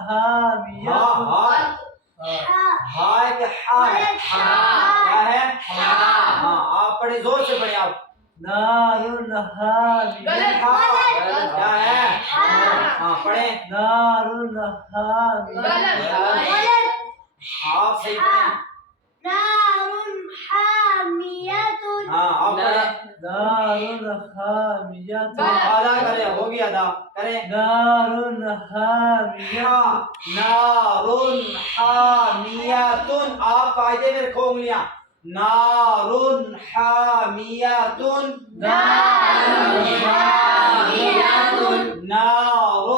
حامیہ ہائے کہ ہا ہے کیا ہے ہاں آپ پڑھیں زور سے پڑھیں آپ نار حامیہ کیا ہے ہاں پڑھیں نار حامیہ آپ صحیح پڑھیں نار حامیہ ہاں آپ پڑھیں نار حامیہ ادا کریں ہو گیا ادا کریں نار حامیہ نار حامیۃ آپ قاعدے میں رکھو انگلیاں نار حامیۃ نار حامیہ نار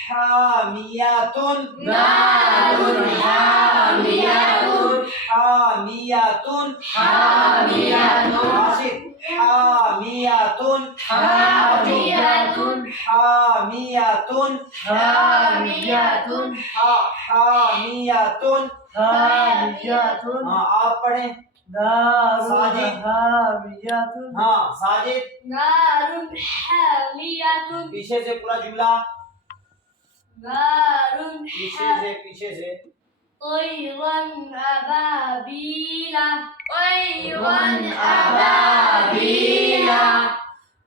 حامیۃ نار حامیہ حامیۃ حامیہ راشد حامیۃ حامیہ حامیۃ حامیہ حامیۃ حامیہ ہاں آپ پڑھیں نار ساجد حامیہ ہاں ساجد نار حامیہ پیچھے سے پورا جملہ نار پیچھے سے طيرا أبابيل طيرا أبابيل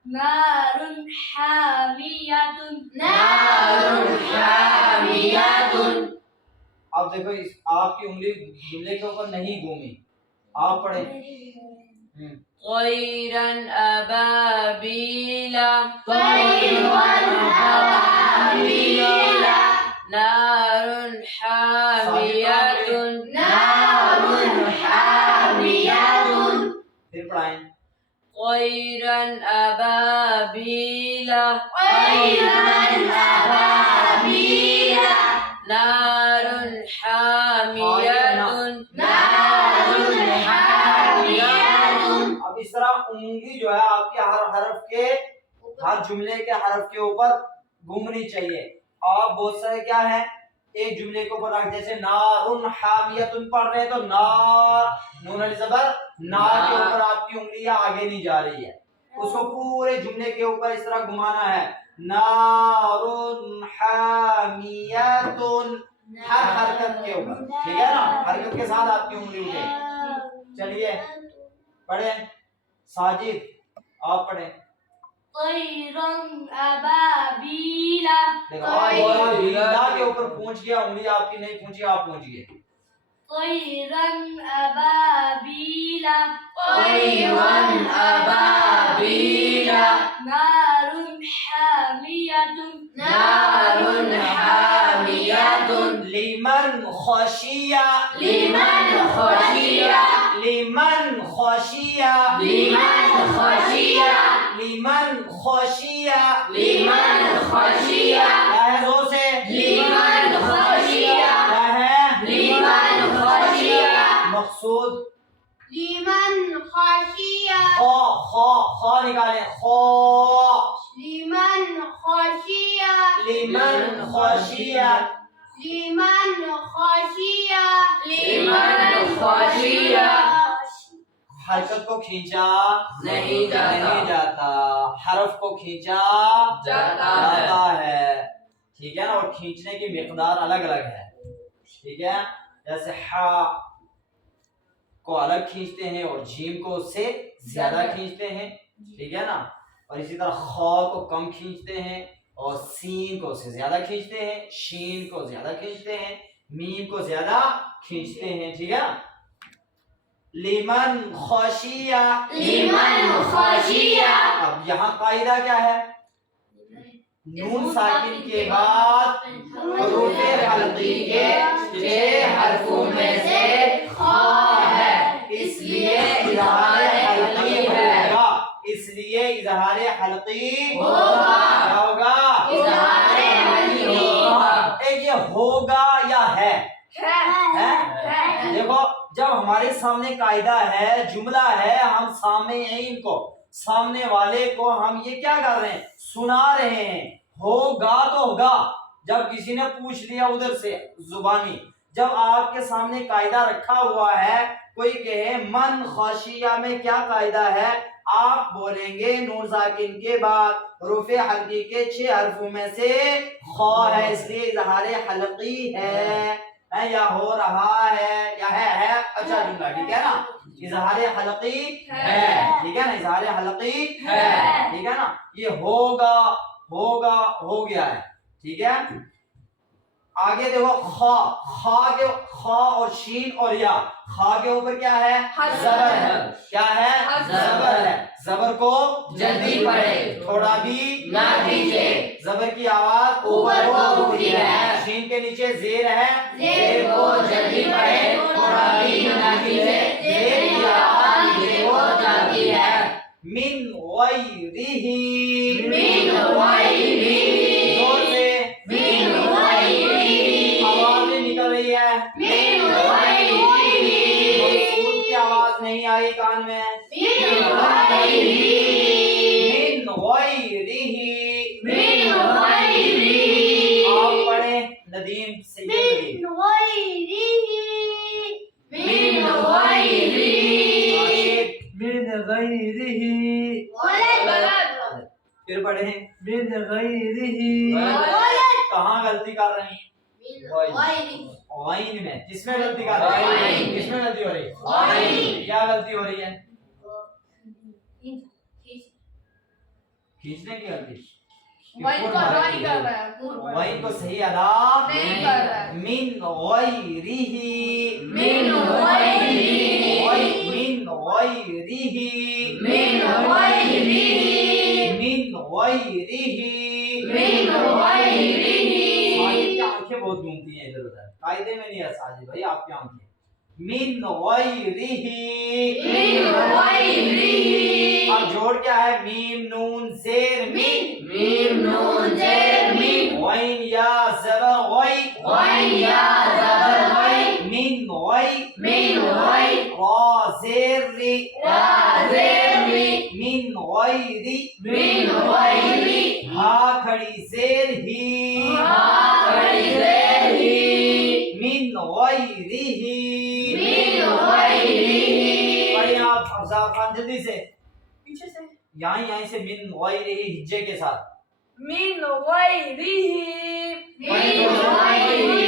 نار حامية نار حامية اب دیکھو آپ کی انگلی جملے کے اوپر نہیں گھومی آپ پڑھیں طيرا أبابيل طيرا أبابيل نار حامية نار حامية پھر پڑھائیں طيرا أبابيل طيرا أبابيل نار حامية نار حامية اب اس طرح انگلی جو ہے آپ کے ہر حرف کے ہر جملے کے حرف کے اوپر گھومنی چاہیے آپ بہت سارے کیا ہے ایک جملے کے اوپر رکھ جیسے نار حامیۃ پڑھ رہے ہیں تو نار نون علی زبر نار کے اوپر آپ کی انگلیاں آگے نہیں جا رہی ہے اس کو پورے جملے کے اوپر اس طرح گھمانا ہے نار حامیۃ ہر حرکت کے اوپر ٹھیک ہے نا حرکت کے ساتھ آپ کی انگلی اٹھے چلیے پڑھیں ساجد آپ پڑھیں طيرا أبابيل دیکھو کے اوپر پہنچ گیا انگلی آپ کی نہیں پہنچی آپ پہنچ گئے طيرا أبابيل طيرا أبابيل نار حامية نار حامية لمن خشية لمن خشية لمن خشية لمن خشية لمن خشية لمن خشية کیا ہے زور سے لمن خشية کیا ہے لمن خشية مقصود لمن خشية خا نکالیں خا لمن خشية لمن خشية لمن خشية لمن خشية حرکت کو کھینچا نہیں جاتا حرف کو کھینچا جاتا ہے ٹھیک ہے نا اور کھینچنے کی مقدار الگ الگ ہے ٹھیک ہے جیسے ہا کو الگ کھینچتے ہیں اور جیم کو اس سے زیادہ کھینچتے ہیں ٹھیک ہے نا اور اسی طرح خا کو کم کھینچتے ہیں اور سین کو اس سے زیادہ کھینچتے ہیں شین کو زیادہ کھینچتے ہیں میم کو زیادہ کھینچتے ہیں ٹھیک ہے لمن خشیہ لمن خشیہ اب یہاں قاعدہ کیا ہے نون ساکن کے بعد حروف حلقی کے 6 حرفوں میں سے خا ہے اس لیے اظہار حلقی ہوگا اس لیے اظہار حلقی ہوگا کیا ہوگا اظہار حلقی ہوگا ایک یہ ہوگا یا ہے دیکھو جب ہمارے سامنے قاعدہ ہے جملہ ہے ہم سامعین کو سامنے والے کو ہم یہ کیا کر رہے ہیں سنا رہے ہیں ہوگا تو ہوگا جب کسی نے پوچھ لیا ادھر سے زبانی جب آپ کے سامنے قاعدہ رکھا ہوا ہے، کوئی کہے من خاشیہ میں کیا قاعدہ ہے، آپ بولیں گے نون ساکن کے بعد حروف حلقی کے 6 حرفوں میں سے خا ہے، اس لیے اظہار حلقی ہے یا ہو رہا ہے یا ہے اچھا جملہ، ٹھیک ہے نا، اظہار حلقی ہے، ٹھیک ہے نا، اظہار حلقی ہے، ٹھیک ہے نا، یہ ہوگا ہوگا ہو گیا ہے، ٹھیک ہے۔ آگے دیکھو خا، خا کے خا اور شین اور یا، خا کے اوپر کیا ہے، زبر ہے، کیا ہے، زبر ہے، زبر کو جلدی پڑھے، تھوڑا بھی نہ کھینچے، زبر کی آواز اوپر کو اٹھتی ہے، شین کے نیچے زیر ہے، زیر کو جلدی پڑھے، تھوڑا بھی نہ کھینچے، زیر کی آواز نیچے کو جاتی ہے۔ من غیرہ، من غیرہ، زور سے من غیرہ، آواز نہیں نکل رہی ہے، من غیرہ، مقصود کی آواز نہیں آئی کان میں، من غیرہ، من غیرہ، من غیرہ، آپ پڑھیں ندیم سید ندیم، من غیرہ، راشد، من غیرہ، غلط، پھر پڑھیں، من غیرہ، کہاں غلطی کر رہے ہیں، غین میں، کس میں غلطی کر رہے ہیں، غین، کس میں غلطی ہو رہی ہے، غین، کیا غلطی ہو رہی ہے، کھینچنے کی غلطی، غین کو صحیح ادا نہیں کر رہا ہے، من غیرہ، من غیرہ، من غیرہ، من غیرہ، من غیرہ، من غیرہ، ساجد کی آنکھیں بہت گھومتی ہیں ادھر ادھر، قاعدے میں نہیں ہے ساجد بھائی آپ کی آنکھیں، من غیرہ، من غیرہ، اب جوڑ کیا ہے، میم نون زیر من، میم نون زیر من، غین یا زبر غی، غین یا زبر غی، من غی، من غی، را زیر ری، را زیر ری، من غیری، من غیرہ، ہا کھڑی زیر ہی، ہا کھڑی زیر ہی، من غیرہ، من غیرہ، پڑھیں آپ افضل خان جلدی سے، پیچھے سے، یہیں سے من غیرہ ہجے کے ساتھ، من غیرہ، من غیرہ،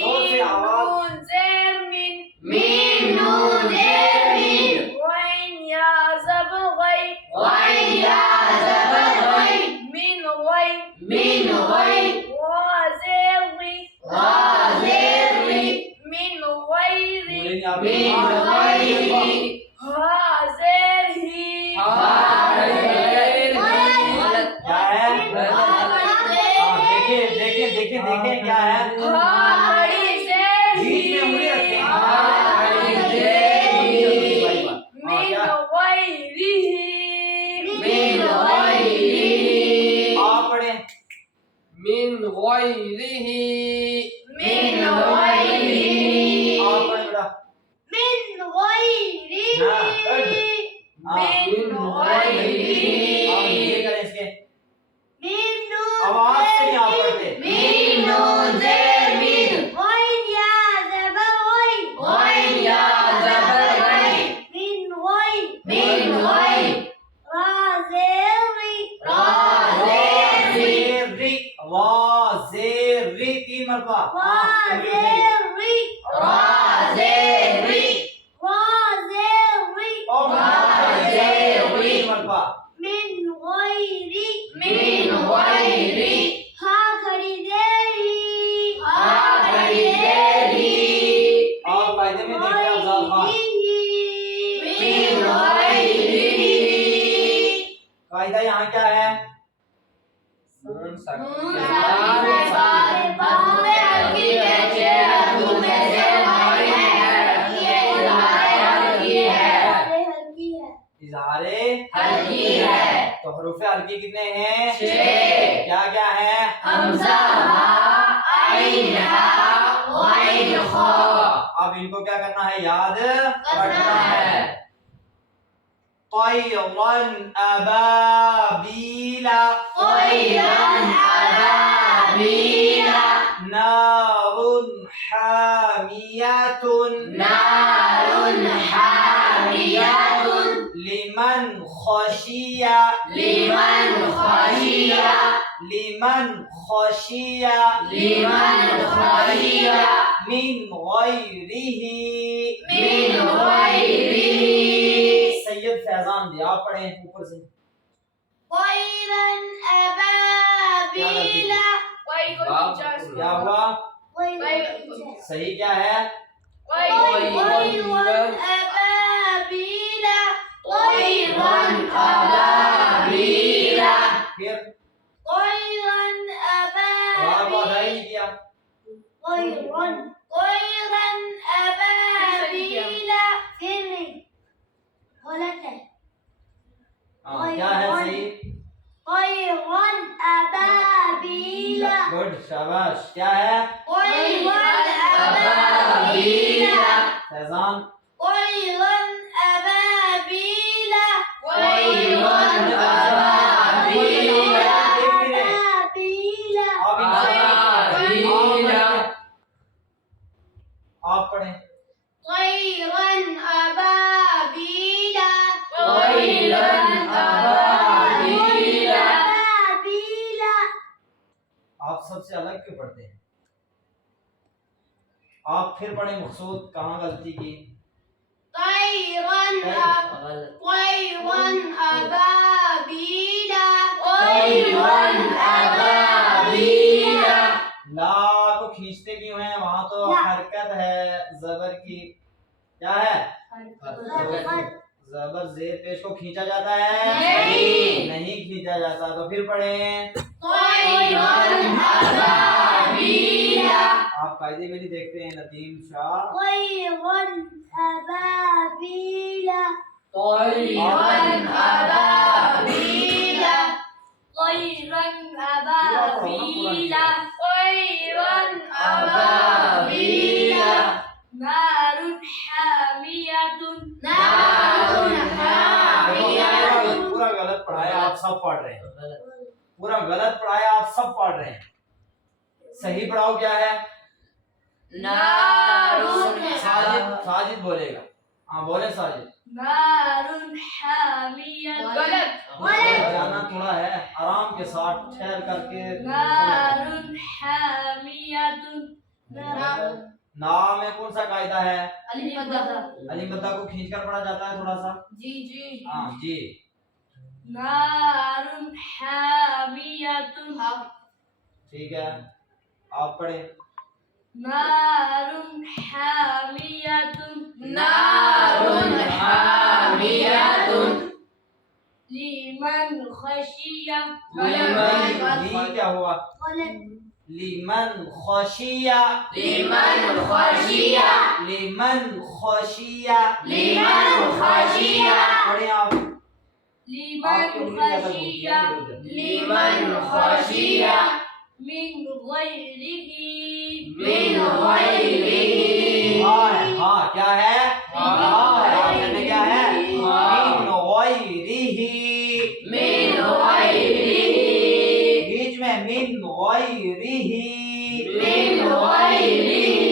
زور سے آواز، نون زیر من، میم نون زیر من، غین یا زبر غی، غین یا زبر غی، من غی، من غی، را زیر ری، را زیر ری، من غیرہ، بولیں گے آپ، من غیرہ، ہا زیر ہی، ہا زیر ہی، کیا ہے، ہاں دیکھیں کیا ہے، ہا کھڑی زیر بیچ میں انگلی ہی، رکھیں، ہا کھڑی زیر ہی، ہاں، کیا؟ من غیرہ، آپ پڑھیں، من غیرہ، من غیرہ، آپ پڑھیں بیٹا، من غیرہ، ہاں گڈ، ہاں من غیرہ، آپ یہ کریں اس کے، میم نون آواز سے نہیں آپ پڑھتے، میم نون زیر من، غین یا زبر غی، غین یا زبر غی، من غی، من غی، را زیر ری، را زیر ری، را زیر ری، 3 مرتبہ، را زیر ری، را زیر ری، را زیر ری، اور را زیر ری، 3 مرتبہ، من غیرہ، من غیرہ، ہا کھڑی زیری، ہا کھڑی زیری، آپ قاعدے میں دیکھیں افضل خان، من غیرہ، قاعدہ یہاں کیا ہے، نون نون ساکن ساکن کے ساتھ حروف حلقی کے 6 حرفوں میں سے غائب ہے، یہ اظہار حلقی ہے، اظہار حلقی ہے، تو حروف حلقی کتنے ہیں، 6، کیا کیا ہے، حمزہ، ہا، عین، ہا، غین، خا، اب ان کو کیا کرنا ہے، یاد کرنا ہے، طیرا ابابیل، طیرا ابابیل، نار حامية نار حامية لمن خشي لمن خشي لمن خشي لمن خشي من غيره من غيره سید فیضان جی آپ پڑھیں اوپر سے طيرا أبابيل وائی کو باپ نیچا سے کیا ہوا صحیح کیا ہے وائی طيرا أبابيل طيرا أبابيل پھر طيرا اور بہت أبابيل نہیں کیا طيرا طيرا أبابيل فري غلط ہے ہاں کیا ہے صحیح طيرا أبابيل گڈ شاباش کیا ہے طيرا أبابيل فیضان طيرا أبابيل طيرا أبابيل آپ پڑھیں طيرا أبابيل طيرا أبابيل أبابيل آپ سب سے الگ کیوں پڑھتے ہیں آپ پھر پڑھیں مقصود کہاں غلطی کی طيرا طيرا أبابيل طيرا أبابيل لا کو کھینچتے کیوں ہیں وہاں تو حرکت ہے زبر کی کیا ہے زبر زیر پیش کو کھینچا جاتا ہے نہیں کھینچا جاتا تو پھر پڑھیں طيرا أبابيل آپ قاعدے میں نہیں دیکھتے ہیں ندیم شاہ طيرا أبابيل طيرا أبابيل طيرا أبابيل طيرا أبابيل نار حامية نار حامية پورا غلط پڑھایا آپ سب پڑھ رہے ہیں پورا غلط پڑھایا آپ سب پڑھ رہے ہیں صحیح پڑھاؤ کیا ہے نار ساجد بولے گا ہاں بولے ساجد نار حامية غلط جانا تھوڑا ہے آرام کے ساتھ ٹھہر کر کے نار حامية نام میں کون سا قاعدہ ہے علی مدہ علی مدہ کو کھینچ کر پڑھا جاتا ہے تھوڑا سا جی جی ہاں جی نار حامية ٹھیک ہے آپ پڑھیں نار حامية نار حامية لمن خشي لی کیا ہوا لمن خشیہ لمن خشي لمن خشیہ لمن خشي پڑھیں آپ لمن خشي لمن خشي من غيره من غيره ہاں کیا ہے کہنے کیا ہے من غیرہ من غيره بیچ میں من غیرہ من غيره